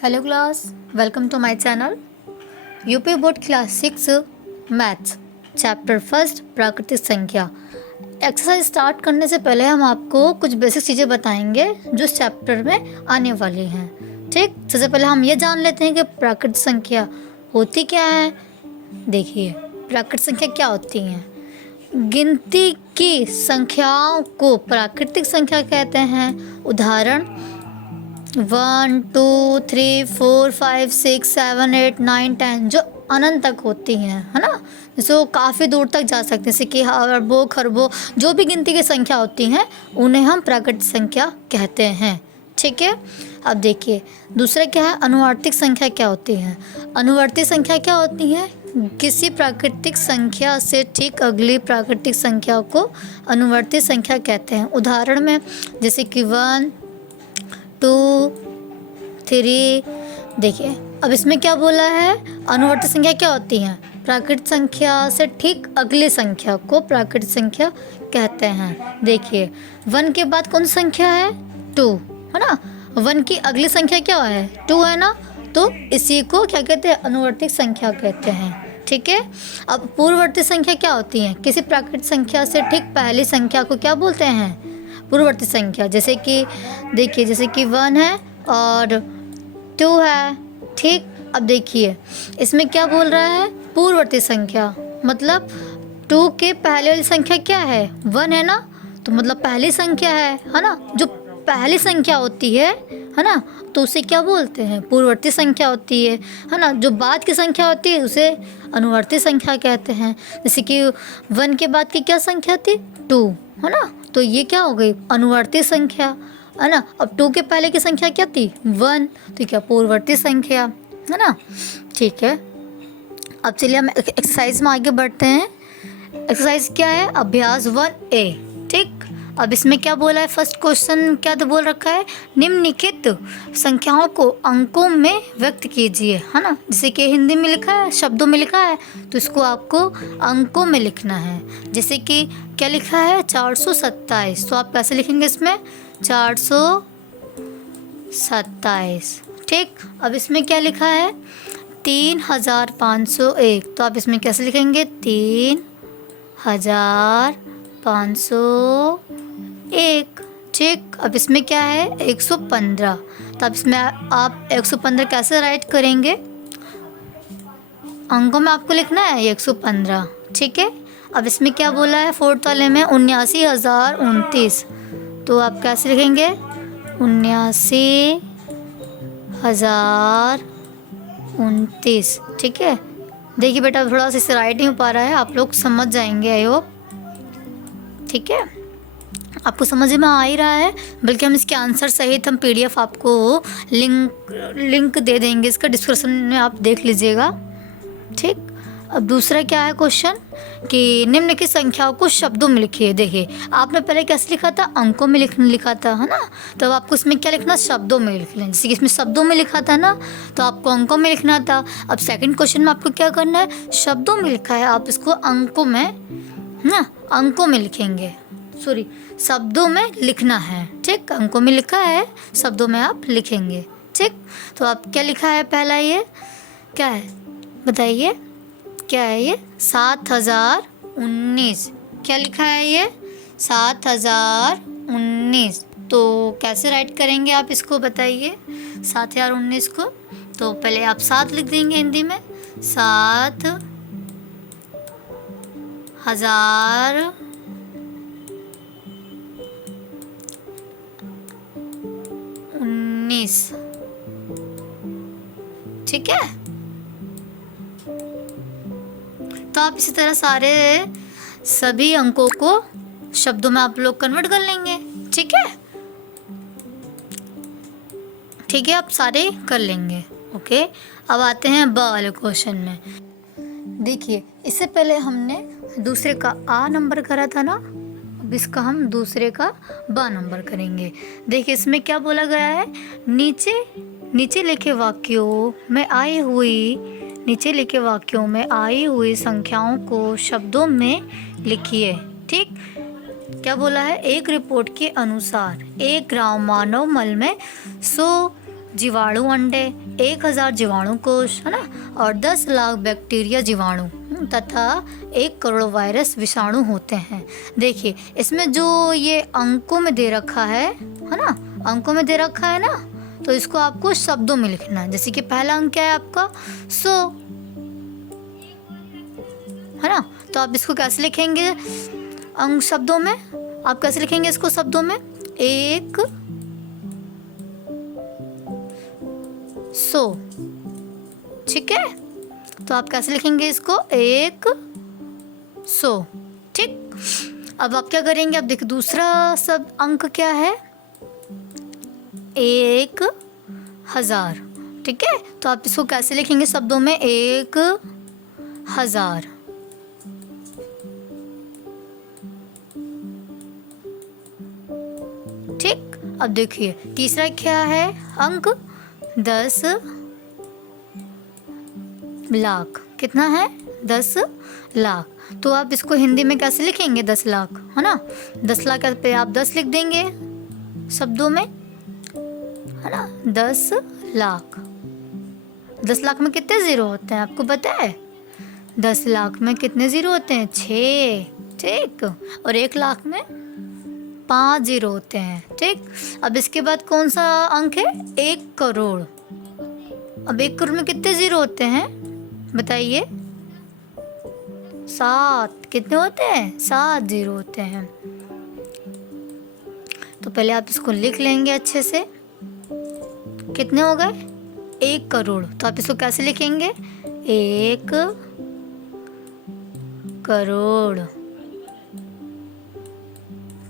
Hello class, welcome to my channel. UP board class 6 maths chapter first प्राकृतिक संख्या। Exercise start करने से पहले हम आपको कुछ बेसिक चीज़ें बताएंगे जो इस चैप्टर में आने वाली हैं। ठीक, सबसे पहले हम ये जान लेते हैं कि प्राकृतिक संख्या होती क्या है। देखिए, प्राकृतिक संख्या क्या होती हैं। गिनती की संख्याओं को प्राकृतिक संख्या कहते हैं। उदाहरण 1 2 3 4 5 6 7 8 9 10 जो अनंत तक होती हैं, है ना। जैसे वो काफ़ी दूर तक जा सकते हैं, जैसे कि अरबों खरबों जो भी गिनती की संख्या होती हैं उन्हें हम प्राकृतिक संख्या कहते हैं। ठीक है, अब देखिए दूसरा क्या है, अनुवर्तिक संख्या क्या होती है। अनुवर्ती संख्या क्या होती है, किसी प्राकृतिक संख्या से ठीक अगली प्राकृतिक संख्या को अनुवर्ती संख्या कहते हैं। उदाहरण में जैसे कि 1 2 3। देखिए अब इसमें क्या बोला है, अनुवर्ती संख्या क्या होती हैं, प्राकृतिक संख्या से ठीक अगली संख्या को प्राकृतिक संख्या कहते हैं। देखिए 1 के बाद कौन सी संख्या है, 2, है ना। 1 की अगली संख्या क्या है, 2 है ना, तो इसी को क्या कहते हैं, अनुवर्ती संख्या कहते हैं। ठीक है, अब पूर्ववर्ती संख्या क्या होती है, किसी प्राकृतिक संख्या से ठीक पहली संख्या को क्या बोलते हैं, पूर्ववर्ती संख्या। जैसे कि देखिए, जैसे कि 1 है और 2 है। ठीक, अब देखिए इसमें क्या बोल रहा है, पूर्ववर्ती संख्या, मतलब 2 के पहले वाली संख्या क्या है, 1 है ना, तो मतलब पहली संख्या है ना। जो पहली संख्या होती है ना, तो उसे क्या बोलते हैं, पूर्ववर्ती संख्या होती है ना। जो बाद की संख्या होती है उसे अनुवर्ती संख्या कहते हैं। जैसे कि 1 के बाद की क्या संख्या थी, 2, है ना, तो ये क्या हो गई, अनुवर्ती संख्या, है ना। अब 2 के पहले की संख्या क्या थी, 1, तो क्या पूर्ववर्ती संख्या, है ना। ठीक है, अब चलिए हम एक्सरसाइज में आगे बढ़ते हैं। एक्सरसाइज क्या है, अभ्यास 1A। ठीक, अब इसमें क्या बोला है, फर्स्ट क्वेश्चन क्या तो बोल रखा है, निम्नलिखित संख्याओं को अंकों में व्यक्त कीजिए, है ना। जैसे कि हिंदी में लिखा है, शब्दों में लिखा है, तो इसको आपको अंकों में लिखना है। जैसे कि क्या लिखा है, 427, तो आप कैसे लिखेंगे इसमें, 427। ठीक, अब इसमें क्या लिखा है, 3501, तो आप इसमें कैसे लिखेंगे, 3501। ठीक, अब इसमें क्या है, 115, तो अब इसमें आप 115 कैसे राइट करेंगे, अंकों में आपको लिखना है 115। ठीक है, अब इसमें क्या बोला है, फोर्थ वाले में 79,029, तो आप कैसे लिखेंगे, 79,029। ठीक है, देखिए बेटा थोड़ा सा इसे राइट नहीं हो पा रहा है, आप लोग समझ जाएंगे आई होप। ठीक है, आपको समझ में आ ही रहा है, बल्कि हम इसके आंसर सहित हम PDF आपको लिंक दे देंगे, इसका डिस्क्रिप्शन में आप देख लीजिएगा। ठीक, अब दूसरा क्या है क्वेश्चन, कि निम्नलिखित संख्याओं को शब्दों में लिखिए। देखिए आपने पहले कैसे लिखा था, अंकों में लिखा था, है ना, तो अब आपको इसमें क्या लिखना, शब्दों में लिख लें। जैसे कि इसमें शब्दों में लिखा था ना, तो आपको अंकों में लिखना था। अब सेकंड क्वेश्चन में आपको क्या करना है, शब्दों में लिखा है, आप इसको अंकों में ना, अंकों में लिखेंगे, सॉरी शब्दों में लिखना है। ठीक, अंकों में लिखा है, शब्दों में आप लिखेंगे। ठीक, तो आप क्या लिखा है, पहला ये क्या है बताइए, क्या है ये, 7019। क्या लिखा है ये, 7019, तो कैसे राइट करेंगे आप इसको बताइए, 7019 को। तो पहले आप 7 लिख देंगे हिंदी में, 7019। ठीक है, तो आप इसी तरह सभी अंकों को शब्दों में आप लोग कन्वर्ट कर लेंगे। ठीक है, ठीक है, आप सारे कर लेंगे। ओके, अब आते हैं ब वाले क्वेश्चन में। देखिए इससे पहले हमने दूसरे का आ नंबर करा था ना, अब इसका हम दूसरे का ब नंबर करेंगे। देखिए इसमें क्या बोला गया है, नीचे लिखे वाक्यों में आई हुई संख्याओं को शब्दों में लिखिए। ठीक, क्या बोला है, एक रिपोर्ट के अनुसार एक ग्राम मानव मल में 100 जीवाणु अंडे, 1000 जीवाणु कोश, है ना, और 10 लाख बैक्टीरिया जीवाणु तथा 1 करोड़ वायरस विषाणु होते हैं। देखिए इसमें जो ये अंकों में दे रखा है ना, अंकों में दे रखा है ना, तो इसको आपको शब्दों में लिखना है। जैसे कि पहला अंक क्या है आपका 100, है ना, तो आप इसको कैसे लिखेंगे अंक शब्दों में, आप कैसे लिखेंगे इसको शब्दों में, 1 100, ठीक है, तो आप कैसे लिखेंगे इसको 1 100, ठीक। अब आप क्या करेंगे, अब देखिए दूसरा सब अंक क्या है 1000, ठीक है, तो आप इसको कैसे लिखेंगे शब्दों में 1000, ठीक। अब देखिए तीसरा क्या है अंक 10 लाख, कितना है 10 लाख, तो आप इसको हिंदी में कैसे लिखेंगे 10 लाख, है ना, 10 लाख पे आप 10 लिख देंगे शब्दों में, है ना, 10 लाख। 10 लाख में कितने ज़ीरो होते हैं आपको पता है, 10 लाख में कितने ज़ीरो होते हैं 6, ठीक, और 1 लाख में 5 ज़ीरो होते हैं, ठीक। अब इसके बाद कौन सा अंक है 1 करोड़, अब 1 करोड़ में कितने ज़ीरो होते हैं बताइए, 7, कितने होते हैं 7 ज़ीरो होते हैं। तो पहले आप इसको लिख लेंगे अच्छे से, कितने हो गए 1 करोड़, तो आप इसको कैसे लिखेंगे 1 करोड़,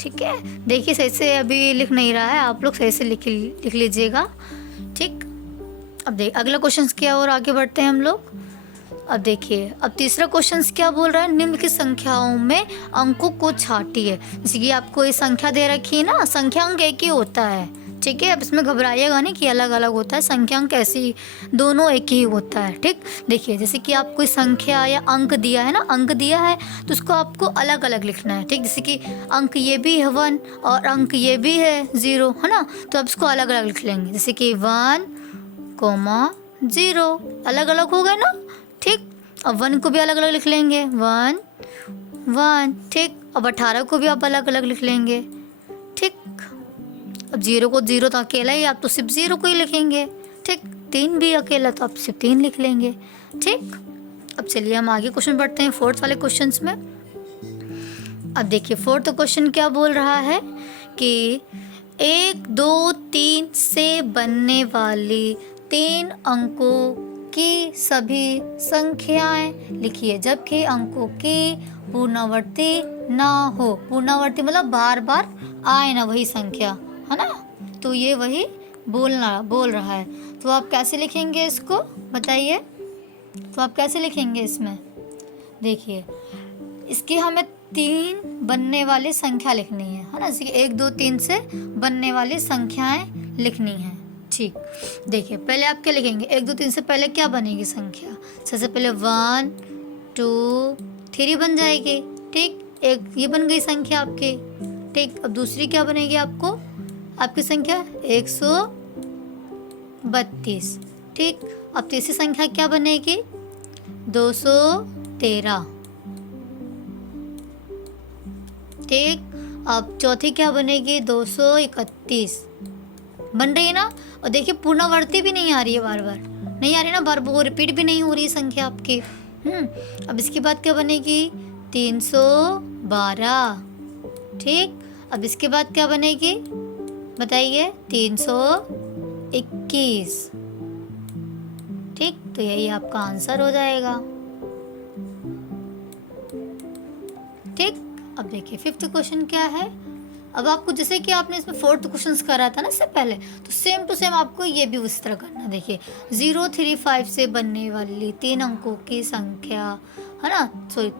ठीक है। देखिए सही से अभी लिख नहीं रहा है, आप लोग सही से लिख लीजिएगा, ठीक। अब देख अगला क्वेश्चन क्या और आगे बढ़ते हैं हम लोग। अब देखिए अब तीसरा क्वेश्चन क्या बोल रहा है, निम्नलिखित संख्याओं में अंकों को छांटिए। जैसे कि आपको ये संख्या दे रखी है ना, संख्या अंक एक ही होता है, ठीक है, अब इसमें घबराइएगा नहीं कि अलग अलग होता है, संख्या अंक ऐसी दोनों एक ही होता है, ठीक। देखिए जैसे कि आप कोई संख्या या अंक दिया है ना, अंक दिया है तो उसको आपको अलग अलग लिखना है, ठीक। जैसे कि अंक ये भी है 1 और अंक ये भी है 0, है ना, तो आप इसको अलग अलग लिख लेंगे, जैसे कि 1, 0 अलग अलग हो गए ना, ठीक। अब 1 को भी अलग अलग लिख लेंगे 1 1, ठीक। अब 18 को भी आप अलग अलग लिख लेंगे, ठीक। अब 0 को 0 तो अकेला ही, आप तो सिर्फ 0 को ही लिखेंगे, ठीक। 3 भी अकेला तो आप सिर्फ 3 लिख लेंगे, ठीक। अब चलिए हम आगे क्वेश्चन बढ़ते हैं 4th वाले क्वेश्चन में। अब देखिए 4th क्वेश्चन क्या बोल रहा है कि 1 2 3 से बनने वाली 3 अंकों की सभी संख्याएं लिखिए जबकि अंकों की पुनरावृत्ति ना हो। पुनरावृत्ति मतलब बार बार आए ना वही संख्या, है ना, तो ये वही बोल रहा है। तो आप कैसे लिखेंगे इसको बताइए, तो आप कैसे लिखेंगे इसमें, देखिए इसकी हमें 3 बनने वाली संख्या लिखनी है ना, जैसे 1 2 3 से बनने वाली संख्याएं लिखनी है, ठीक। देखिए पहले आप क्या लिखेंगे, 1 2 3 से पहले क्या बनेगी संख्या, सबसे पहले 1 2 3 बन जाएगी, ठीक, एक ये बन गई संख्या आपकी, ठीक। अब दूसरी क्या बनेगी आपकी संख्या 132, ठीक। अब तीसरी संख्या क्या बनेगी 213, ठीक। अब चौथी क्या बनेगी 231, बन रही है ना। और देखिए पुनरावृत्ति भी नहीं आ रही है, बार बार नहीं आ रही ना, बार वो रिपीट भी नहीं हो रही संख्या आपकी। अब इसके बाद क्या बनेगी 312, ठीक। अब इसके बाद क्या बनेगी बताइए 321, ठीक। तो यही आपका आंसर हो जाएगा, ठीक। अब देखिए 5th क्वेश्चन क्या है। अब आपको जैसे कि आपने इसमें 4th क्वेश्चन करा था ना इससे पहले, तो सेम टू सेम आपको ये भी उस तरह करना। देखिए 035 से बनने वाली 3 अंकों की संख्या, है ना, सॉरी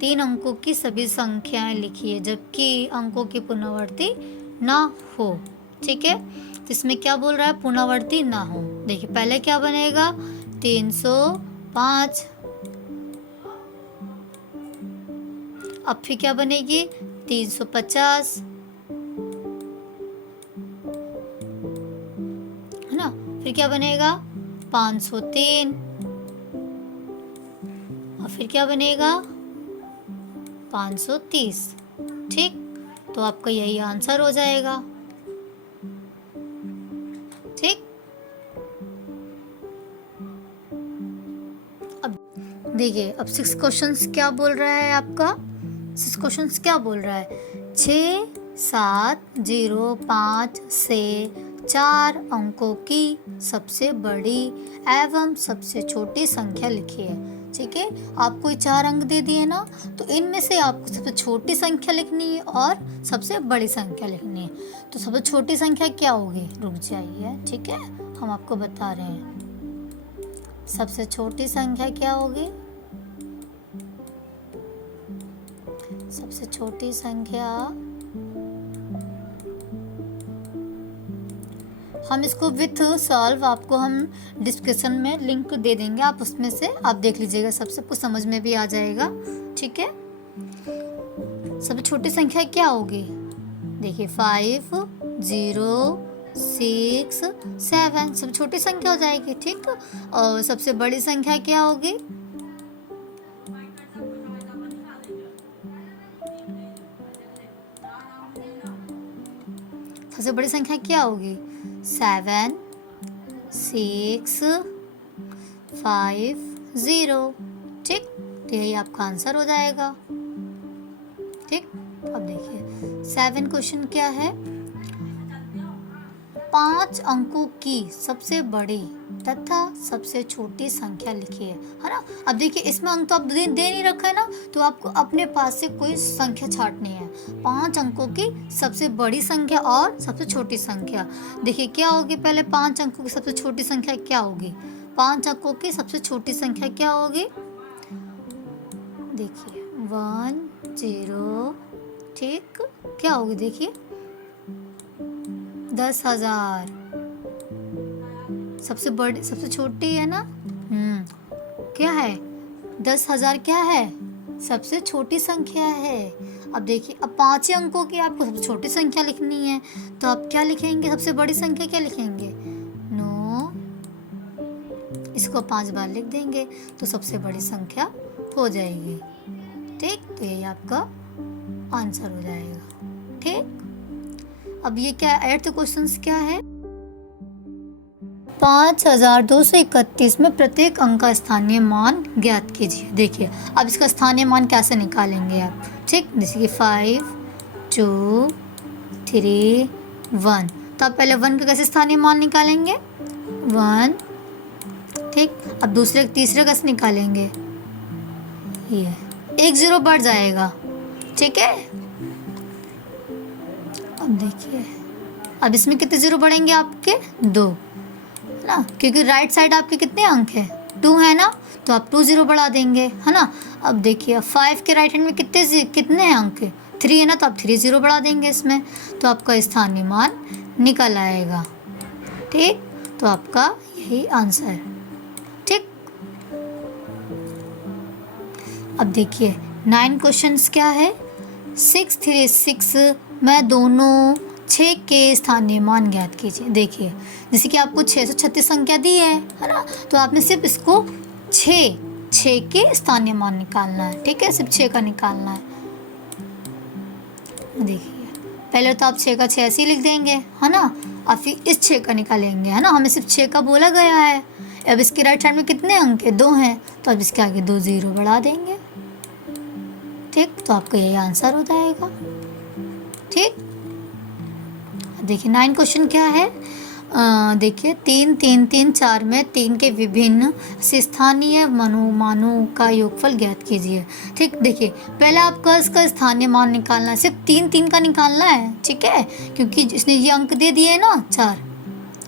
3 अंकों की सभी संख्याएं लिखिए जबकि अंकों की पुनरावृत्ति ना हो, ठीक है। तो इसमें क्या बोल रहा है पुनरावृत्ति ना हो। देखिए पहले क्या बनेगा 305, अब फिर क्या बनेगी 350, है ना, फिर क्या बनेगा 503, और फिर क्या बनेगा 530। ठीक, तो आपका यही आंसर हो जाएगा। ठीक, अब देखिए, अब 6 क्वेश्चंस क्या बोल रहा है आपका। 6 क्वेश्चंस क्या बोल रहा है, 6, 7, 0, 5 से 4 अंकों की सबसे बड़ी एवं सबसे छोटी संख्या लिखिए। ठीक है, आपको 4 अंक दे दिए ना, तो इनमें से आपको सबसे छोटी संख्या लिखनी है और सबसे बड़ी संख्या लिखनी है। तो सबसे छोटी संख्या क्या होगी, रुक जाइए, ठीक है, हम आपको बता रहे हैं। सबसे छोटी संख्या क्या होगी, सबसे छोटी संख्या, हम इसको विथ सॉल्व आपको हम डिस्क्रिप्शन में लिंक दे देंगे, आप उसमें से आप देख लीजिएगा, सबसे कुछ समझ में भी आ जाएगा। ठीक है, सबसे छोटी संख्या क्या होगी, देखिए 5, 0, 6, 7 सबसे छोटी संख्या हो जाएगी। ठीक, और सबसे बड़ी संख्या क्या होगी, सबसे बड़ी संख्या क्या होगी 7, 6, 5, 0। ठीक, तो यही आपका आंसर हो जाएगा। ठीक, अब देखिए 7 क्वेश्चन क्या है, 5 अंकों की सबसे बड़ी तथा सबसे छोटी संख्या लिखिए, है ना। अब देखिए इसमें अंक तो आप दे नहीं रखा है ना, तो आपको अपने पास से कोई संख्या छांटनी है। 5 अंकों की सबसे बड़ी संख्या और सबसे छोटी संख्या, देखिए क्या होगी, पहले 5 अंकों की सबसे छोटी संख्या क्या होगी, 5 अंकों की सबसे छोटी संख्या क्या होगी, देखिए 1, 0। ठीक, क्या होगी, देखिए 10,000 सबसे बड़ी, सबसे छोटी है ना, क्या है 10,000 क्या है, सबसे छोटी संख्या है। अब देखिए, अब 5 अंकों की आपको सबसे छोटी संख्या लिखनी है, तो आप क्या लिखेंगे, सबसे बड़ी संख्या क्या लिखेंगे 9, इसको 5 बार लिख देंगे तो सबसे बड़ी संख्या हो जाएगी। ठीक, तो ये आपका आंसर हो जाएगा। ठीक, अब ये क्या, 8th क्वेश्चन क्या है, 5231 में प्रत्येक अंक का स्थानीय मान ज्ञात कीजिए। देखिए अब इसका स्थानीय मान कैसे निकालेंगे आप। ठीक, जैसे कि 5, 2, 3, 1, तो आप पहले 1 का कैसे स्थानीय मान निकालेंगे 1। ठीक, अब दूसरे तीसरे कैसे निकालेंगे, ये 1 0 बढ़ जाएगा। ठीक है, अब देखिए, अब इसमें कितने 0 बढ़ेंगे आपके 2 ना, क्योंकि राइट साइड आपके कितने अंक है 2 है ना, तो आप 2 0 बढ़ा देंगे, है ना। अब देखिए 5 के राइट हैंड में कितने अंक है 3 है ना, तो आप 3 0 बढ़ा देंगे इसमें, तो आपका स्थानीय मान निकल आएगा। ठीक, तो आपका यही आंसर। ठीक, अब देखिए 9 क्वेश्चंस क्या है, 6, 3, 6 में दोनों 6 के स्थानीय मान ज्ञात कीजिए। देखिए जैसे कि आपको 636 संख्या दी है ना, तो आपने सिर्फ इसको 6 के स्थानीय मान निकालना है। ठीक है, सिर्फ 6 का निकालना है। देखिए पहले तो आप 6 का 6 ऐसे ही लिख देंगे, है ना, और फिर इस 6 का निकालेंगे, है ना, हमें सिर्फ 6 का बोला गया है। अब इसके राइट साइड में कितने अंक है 2 हैं, तो अब इसके आगे 2 0 बढ़ा देंगे। ठीक, तो आपका यही आंसर हो जाएगा। ठीक, देखिए 9 क्वेश्चन क्या है, देखिए 3, 3, 3, 4 में 3 के विभिन्न से स्थानीय मानों का योगफल ज्ञात कीजिए। ठीक, देखिए पहले आपका इसका स्थानीय मान निकालना है, सिर्फ 3 3 का निकालना है। ठीक है, क्योंकि इसने ये अंक दे दिए ना 4,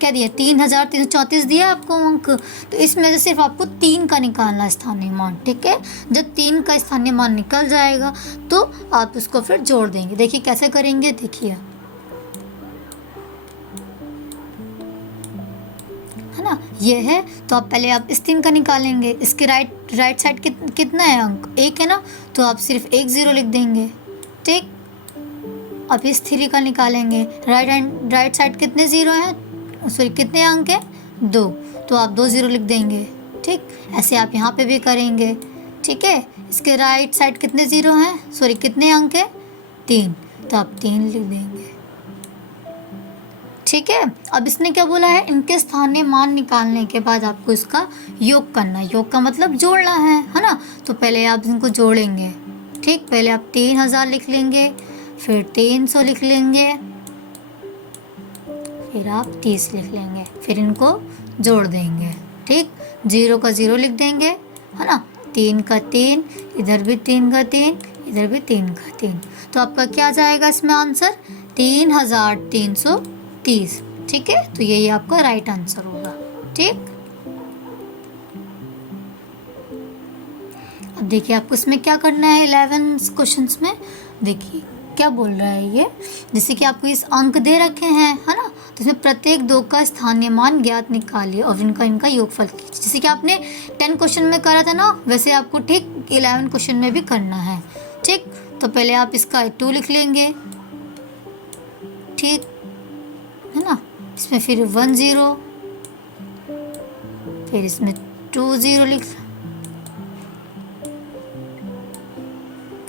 क्या दिया 3334 दिया आपको अंक, तो इसमें से सिर्फ आपको 3 का निकालना है स्थानीय मान। ठीक है, जब 3 का स्थानीय मान निकल जाएगा तो आप उसको फिर जोड़ देंगे। देखिए कैसे करेंगे, देखिए, है ना, ये है, तो आप पहले आप इस 3 का निकालेंगे, इसके राइट साइड कितना है अंक 1 है ना, तो आप सिर्फ 1 0 लिख देंगे। ठीक, अब इस 3 का निकालेंगे, राइट साइड कितने 0 हैं, सॉरी कितने अंक है 2, तो आप 2 ज़ीरो लिख देंगे। ठीक, ऐसे आप यहाँ पे भी करेंगे। ठीक है, इसके राइट साइड कितने ज़ीरो हैं, सॉरी कितने अंक हैं, 3, तो आप 3 लिख देंगे। ठीक है, अब इसने क्या बोला है, इनके स्थानीय मान निकालने के बाद आपको इसका योग करना है। योग का मतलब जोड़ना है ना। तो पहले आप इनको जोड़ेंगे। ठीक, पहले आप 3000 लिख लेंगे, फिर 300 लिख लेंगे, फिर आप 30 लिख लेंगे, फिर इनको जोड़ देंगे। ठीक, 0 का 0 लिख देंगे, है ना, 3 का 3, इधर भी 3 का 3, इधर भी 3 का 3, तो आपका क्या आ जाएगा इसमें आंसर, 3330। ठीक है, तो यही आपका राइट आंसर होगा। ठीक, अब देखिए आपको इसमें क्या करना है 11 क्वेश्चंस में। देखिए क्या बोल रहा है ये, जैसे कि आपको इस अंक दे रखे हैं, है ना, तो इसमें प्रत्येक 2 का स्थानीय मान ज्ञात निकालिए और इनका योगफल कीजिए। जैसे कि आपने 10 क्वेश्चन में करा था ना, वैसे आपको ठीक 11 क्वेश्चन में भी करना है। ठीक, तो पहले आप इसका 2 लिख लेंगे। ठीक है ना, इसमें फिर 1 0, फिर इसमें 2 0 लिख,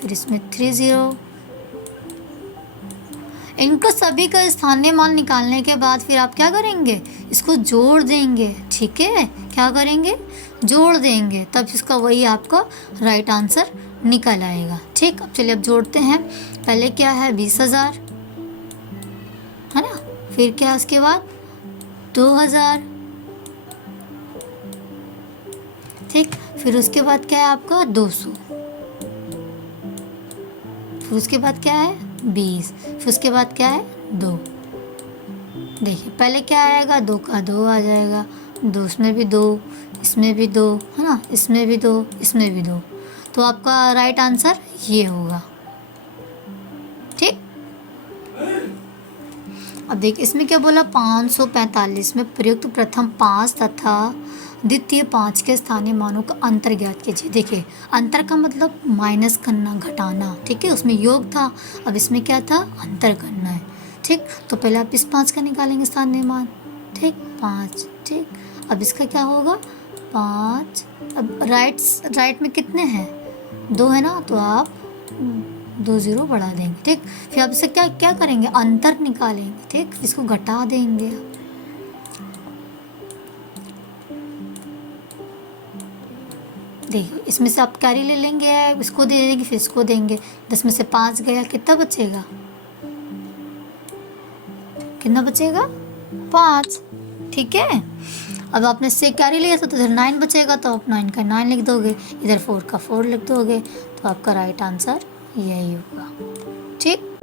फिर इसमें 3 0। इनको सभी का स्थानीय मान निकालने के बाद फिर आप क्या करेंगे, इसको जोड़ देंगे। ठीक है, क्या करेंगे, जोड़ देंगे, तब इसका वही आपका राइट आंसर निकल आएगा। ठीक, अब चलिए अब जोड़ते हैं। पहले क्या है 20,000, है ना, फिर क्या उसके बाद 2000। ठीक, फिर उसके बाद क्या है आपका 200, फिर उसके बाद क्या है 20, फिर उसके बाद क्या है 2। देखिए पहले क्या आएगा, 2 का 2 आ जाएगा, 2 इसमें भी 2, इसमें भी 2, है ना, इसमें भी 2, इसमें भी 2, तो आपका राइट आंसर ये होगा। ठीक, अब देखिए इसमें क्या बोला, 545 में प्रयुक्त प्रथम 5 तथा द्वितीय 5 के स्थानीय मानों का अंतर ज्ञात कीजिए। देखिए अंतर का मतलब माइनस करना, घटाना। ठीक है, उसमें योग था, अब इसमें क्या था, अंतर करना है। ठीक, तो पहले आप इस 5 का निकालेंगे स्थानीय मान। ठीक, 5। ठीक, अब इसका क्या होगा 5, अब राइट में कितने हैं 2 है ना, तो आप 2 0 बढ़ा देंगे। ठीक, फिर आप इसे क्या क्या करेंगे, अंतर निकालेंगे। ठीक, इसको घटा देंगे आप। देखिए इसमें से आप कैरी ले लेंगे, इसको दे देंगे, फिर इसको देंगे, 10 में से 5 गया, कितना बचेगा, कितना बचेगा 5। ठीक है, अब आपने इससे कैरी लिया था तो इधर 9 बचेगा, तो आप 9 का 9 लिख दोगे, इधर 4 का 4 लिख दोगे, तो आपका राइट आंसर यही होगा। ठीक,